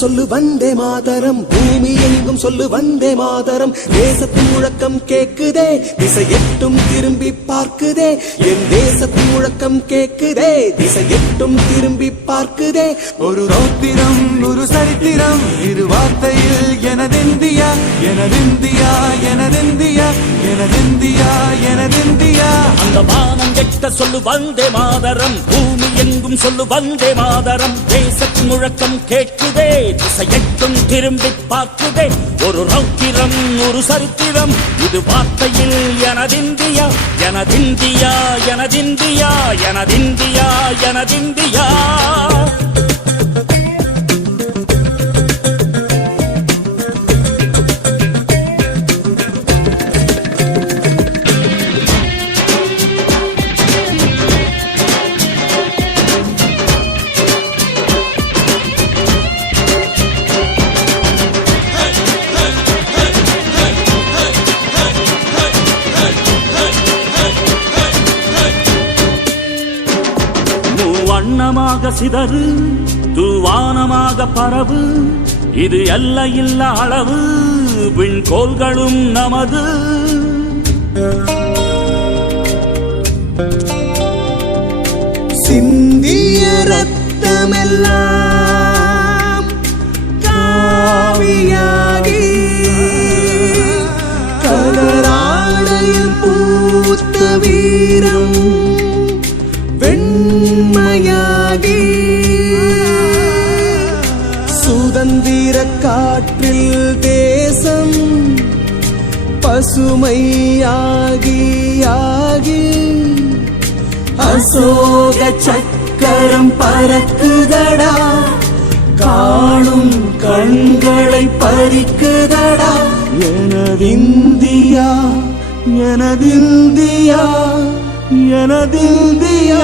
சொல்லு வந்தே மாதரம், பூமி எங்கும் சொல்லு வந்தே மாதரம். தேசத்தின் முழக்கம் கேக்குதே, திசை எட்டும் திரும்பி பார்க்குதே. என் தேசத்தின் முழக்கம் கேக்குதே, திசை எட்டும் திரும்பி பார்க்குதே. ஒரு ரௌத்திரம் ஒரு சரித்திரம், இரு வார்த்தையில் எனதிந்தியா எனதிந்தியா எனதிந்தியா எனதிந்தியா எனதிந்தியா. அந்த வானம் எட்ட சொல்லு வந்தே மாதரம், பூமி எங்கும் சொல்லு வந்தே மாதரம். தேசத்தின் முழக்கம் கேட்குதே, திசை எட்டும் திரும்பி பார்க்குதே. ஒரு ரௌத்திரம் ஒரு சரித்திரம், இது வார்த்தையில் எனதிந்தியா எனதிந்தியா எனதிந்தியா எனதிந்தியா எனதிந்தியா. வண்ணமாக சிதறு தூவானமாக பரவு, இது எல்லையில்ல அளவு, விண்கோள்களும் நமது. சிந்திய ரத்தமெல்லாம் காவியாகி, கலராடையில் பூத்த வீரம் வெண்மையாகி, சுதந்திர காற்றில் தேசம் பசுமையாகி ஆகி, அசோக சக்கரம் பறக்குதடா, காணும் கண்களை பறிக்குதடா. எனதிந்தியா எனதிந்தியா எனதிந்தியா.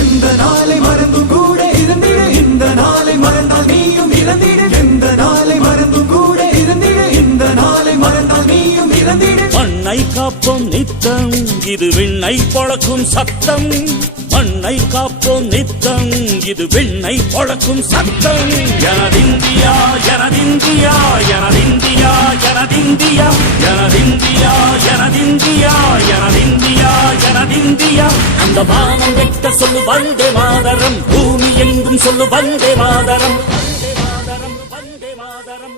எந்த நாளை மறந்தும் கூட இருந்திட, இந்த நாளை மறந்தால் நீயும் இறந்திட. எந்த நாளை மறந்தும் கூட இருந்திட, இந்த நாளை மறந்தால் நீயும் இறந்திட. மண்ணை காப்போம் நித்தம், இது விண்ணை பொழக்கும் சத்தம். மண்ணை காப்போம் நித்தம், இது விண்ணை பொழக்கும் சத்தம். எனதிந்தியா எனதிந்தியா எனதிந்தியா எனதிந்தியா எனதிந்தியா எனதிந்தியா எனதிந்தியா எனதிந்தியா. அந்த வானம் வெட்ட சொல்லு வந்தே மாதரம், பூமி எங்கும் சொல்லு வந்தே மாதரம். வந்தே மாதரம் வந்தே மாதரம்.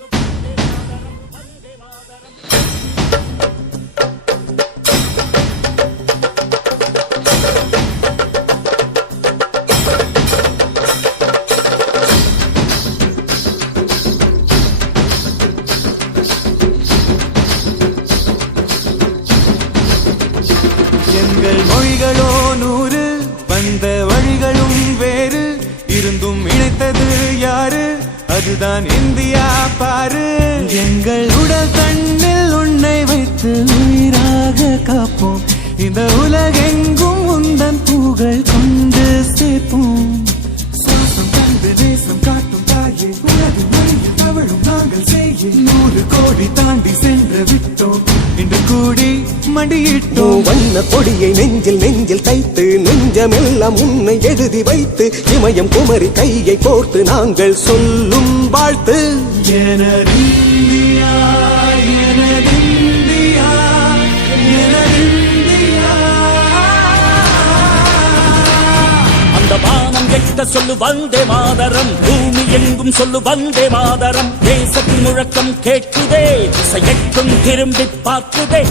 எங்கள் மொழிகளோ 100, வந்த வழிகளும் வேறு, இருந்தும் இணைத்தது யாரு? அதுதான் இந்தியா பாரு. எங்கள் உடல் தன்னில் உன்னை வைத்து உயிராக காப்போம், இந்த உலகெங்கும் உந்தன் புகழ் கொண்டு சேர்ப்போம். சுவாசம் தந்து தேசம் காட்டும் தாயே, உலகின் மொழியில் தவழும் நாங்கள் செய்ய 100 கோடி தாண்டி சென்று விட்டோம், இன்று கூடி மண்டியிட்டோம். வண்ண கொடியை நெஞ்சில் நெஞ்சில் தைத்து, நெஞ்சமெல்லாம் உன்னை எழுதி வைத்து, இமயம் குமரி கையை கோர்த்து நாங்கள் சொல்லும் வாழ்த்து. எனதிந்தியா எனதிந்தியா எனதிந்தியா. அந்த வானம் எட்ட சொல்லு வந்தே மாதரம், பூமி எங்கும் சொல்லு வந்தே மாதரம். தேசத்தின் முழக்கம் கேட்குதே, திசை எட்டும் திரும்பி பார்க்குதே.